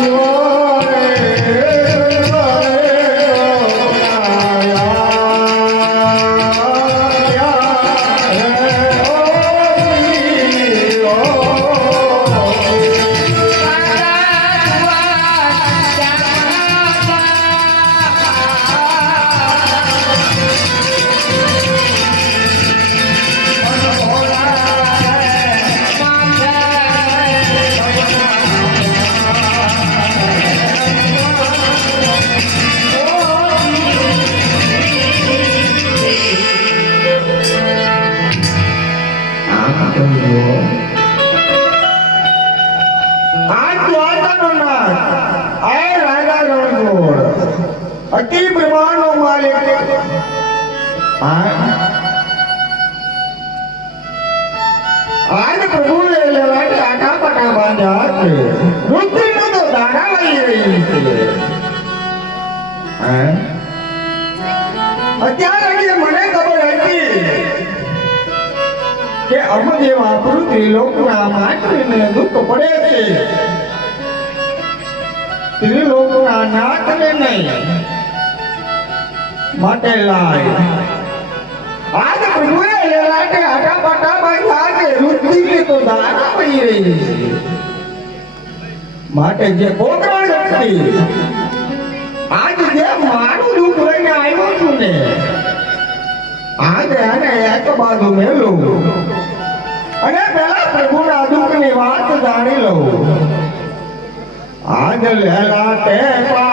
Dios. અતિ બ્રહ્માંડનો માલિક આજ પ્રભુએ લેવાય આટા પટા બાંધ્યા છે. રુદ્રનો તો દાડા લઈ રહી છે. અત્યાર લગી મને ખબર હતી કે અમ જેવા પૃથ્વી લોકના માનવીને દુઃખ પડે છે. ત્રિલોકના નાથને નહીં. માટે લાય. આજ પ્રભુએ લેલાટે આટા પાટા ભાઈ થાકે રુદ્ધિ કે તો દાડા પડી રહી માટે જે પોકરણ હતી આજ જે મારું દુઃખ લઈને આવ્યો છું ને, આજે આને એક બાજુ મેલું. અને પેલા પ્રભુના દુઃખની વાત જાણી લઉં. આજ લેલા તે પા